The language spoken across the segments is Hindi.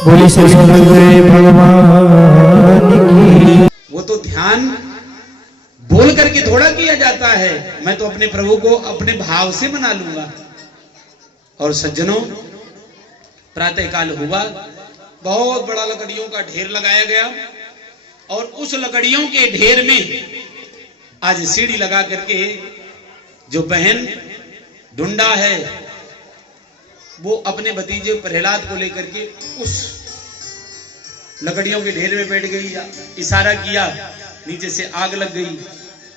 बोले सदगुरु भगवान की। वो तो ध्यान बोल करके थोड़ा किया जाता है, मैं तो अपने प्रभु को अपने भाव से मना लूंगा। और सज्जनों, प्रातः काल हुआ, बहुत बड़ा लकड़ियों का ढेर लगाया गया और उस लकड़ियों के ढेर में आज सीढ़ी लगा करके जो बहन ढूंढा है वो अपने भतीजे प्रहलाद को लेकर के उस लकड़ियों के ढेर में बैठ गई। इशारा किया, नीचे से आग लग गई।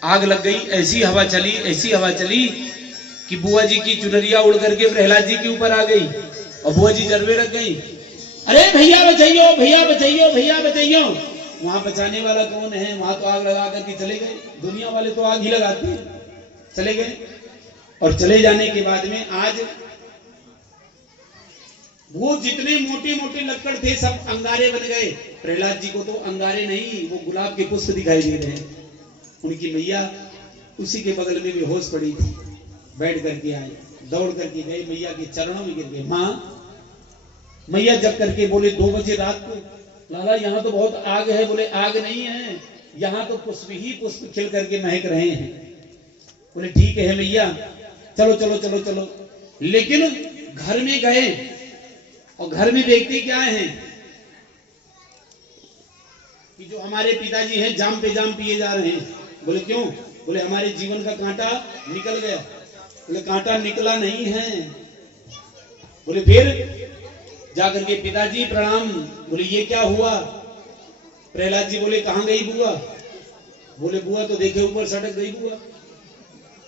आग लग गई, ऐसी हवा चली, ऐसी हवा चली कि बुआ जी की चुनरिया उड़ करके प्रहलाद जी के ऊपर आ गई और बुआ जी जरबे लग गई। अरे भैया बचाइयो, भैया बचाइयो, भैया बचाइयो। वहां बचाने वाला कौन है? वहां तो आग लगा करके चले गए। दुनिया वाले तो आग ही लगाते हैं। चले गए और चले जाने के बाद में आज वो जितने मोटे मोटे लक्कड़ थे सब अंगारे बन गए। प्रहलाद जी को तो अंगारे नहीं, वो गुलाब के पुष्प दिखाई दे रहे हैं। उनकी मैया उसी के बगल में बेहोश पड़ी थी। बैठ करके आए, दौड़ करके गए, मैया के चरणों में गिर गए। माँ, मैया जब करके बोले 2 बजे रात को, लाला यहाँ तो बहुत आग है। बोले आग नहीं है, यहाँ तो पुष्प ही पुष्प खिल करके महक रहे हैं। बोले ठीक है मैया, चलो चलो चलो चलो। लेकिन घर में गए और घर में देखते क्या है कि जो हमारे पिताजी हैं जाम पे जाम पिए जा रहे हैं। बोले क्यों? बोले हमारे जीवन का कांटा निकल गया। बोले कांटा निकला नहीं है। बोले फिर जाकर के पिताजी प्रणाम। बोले ये क्या हुआ? प्रहलाद जी बोले कहां गई बुआ? बोले बुआ तो देखे ऊपर सटक गई बुआ।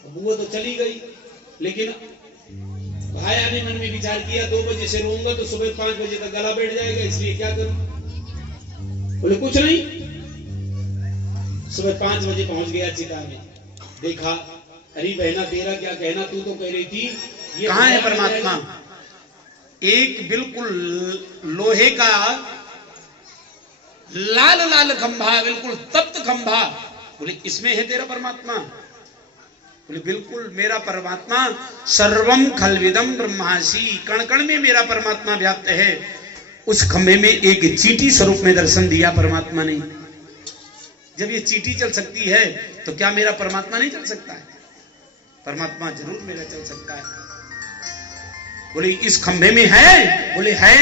बुआ तो चली गई, लेकिन भाया ने मन में विचार किया 2 बजे से रोऊंगा तो सुबह 5 बजे तक गला बैठ जाएगा, इसलिए क्या करूं? बोले कुछ नहीं। सुबह 5 बजे पहुंच गया चिता में, देखा अरे बहना तेरा क्या कहना, तू तो कह रही थी ये कहां है परमात्मा? एक बिल्कुल लोहे का लाल लाल खंभा, बिल्कुल तप्त खंभा। बोले इसमें है तेरा परमात्मा? बोले बिल्कुल, मेरा परमात्मा सर्वम खलविदम ब्रह्मासी, कण कण में मेरा परमात्मा व्याप्त है। उस खंभे में एक चींटी स्वरूप में दर्शन दिया परमात्मा ने। जब ये चींटी चल सकती है तो क्या मेरा परमात्मा नहीं चल सकता है? परमात्मा जरूर मेरा चल सकता है। बोले इस खंभे में है? बोले है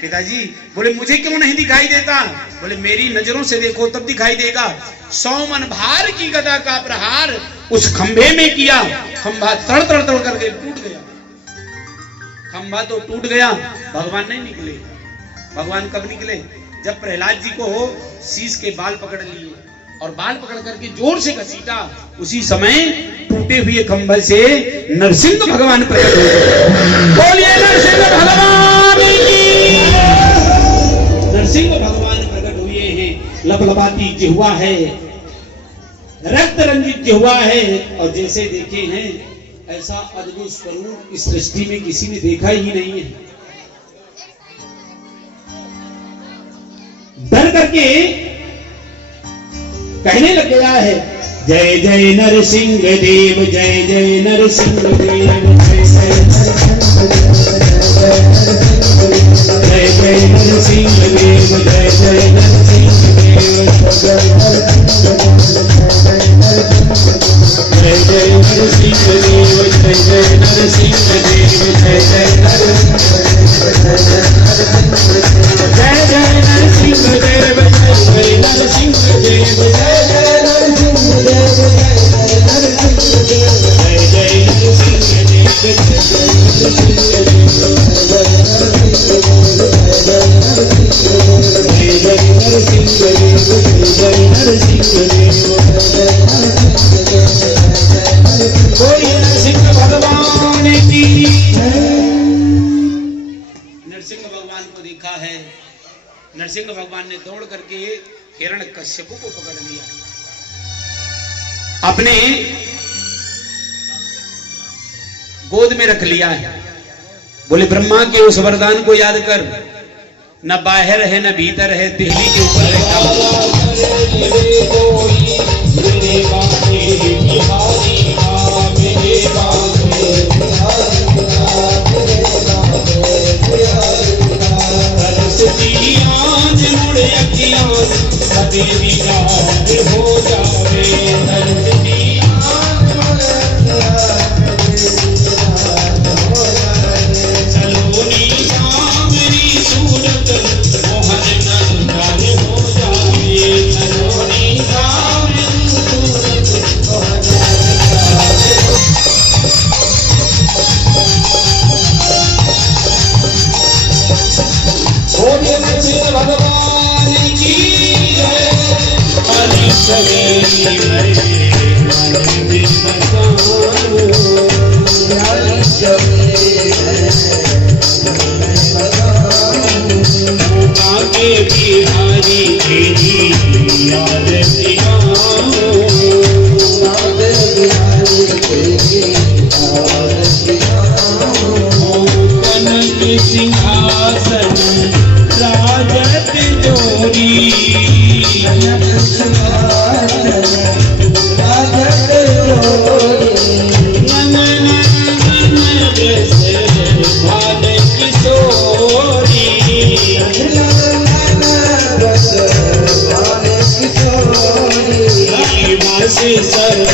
पिताजी। बोले मुझे क्यों नहीं दिखाई देता? बोले मेरी नजरों से देखो तब दिखाई देगा। 100 मन भार की गदा का प्रहार उस खंभे में किया, खंभा तड़ तड़ तड़ करके टूट गया। खंभा तो टूट गया, भगवान नहीं निकले। भगवान कब निकले? जब प्रहलाद जी को शीश के बाल पकड़ लिए और बाल पकड़ करके जोर से घसीटा, उसी समय टूटे हुए खंभे से नरसिंह भगवान प्रकट हुए। बोलिए नरसिंह भगवान की। नरसिंह भगवान प्रकट हुए हैं। लबलबाती जिह्वा है, रक्त रंजित जिह्वा है, और जैसे देखे हैं ऐसा अद्भुत स्वरूप इस सृष्टि में किसी ने देखा ही नहीं है। डर करके कहने लग गया है, जय जय नरसिंह देव, जय जय नरसिंह देव, जय जय नरसिंह देव, जय जय नरसिंह देव, जय जय नरसिंह देव, जय जय नरसिंह देव, जय जय नरसिंह देव, जय नरसिंह देव, जय जय नरसिंह देव, जय जय नरसिंह नरसिंह भगवान की। नरसिंह भगवान को देखा है। नरसिंह भगवान ने दौड़ करके हिरण्यकश्यप को पकड़ लिया, अपने गोद में रख लिया है। बोले ब्रह्मा के उस वरदान को याद कर, न बाहर है न भीतर है, दिल्ली के ऊपर बैठा सरस्वती तेरी याद हो जावे धरती सलोनी सामरी सूरत मोहन नंदन हो जावे सलोनी सामरी सूरत मोहन भगवान की जय हरि शरीर में मन में बसाओ हरि शरीर आगे बिहारी तेरी याद दिलाओ आगे बिहारी तेरी याद दिलाओ कनक सिंहासन राजत जोरी राजत जोरी नंदन रस भाल किशोरी नंदन रस भाल किशोरी से सर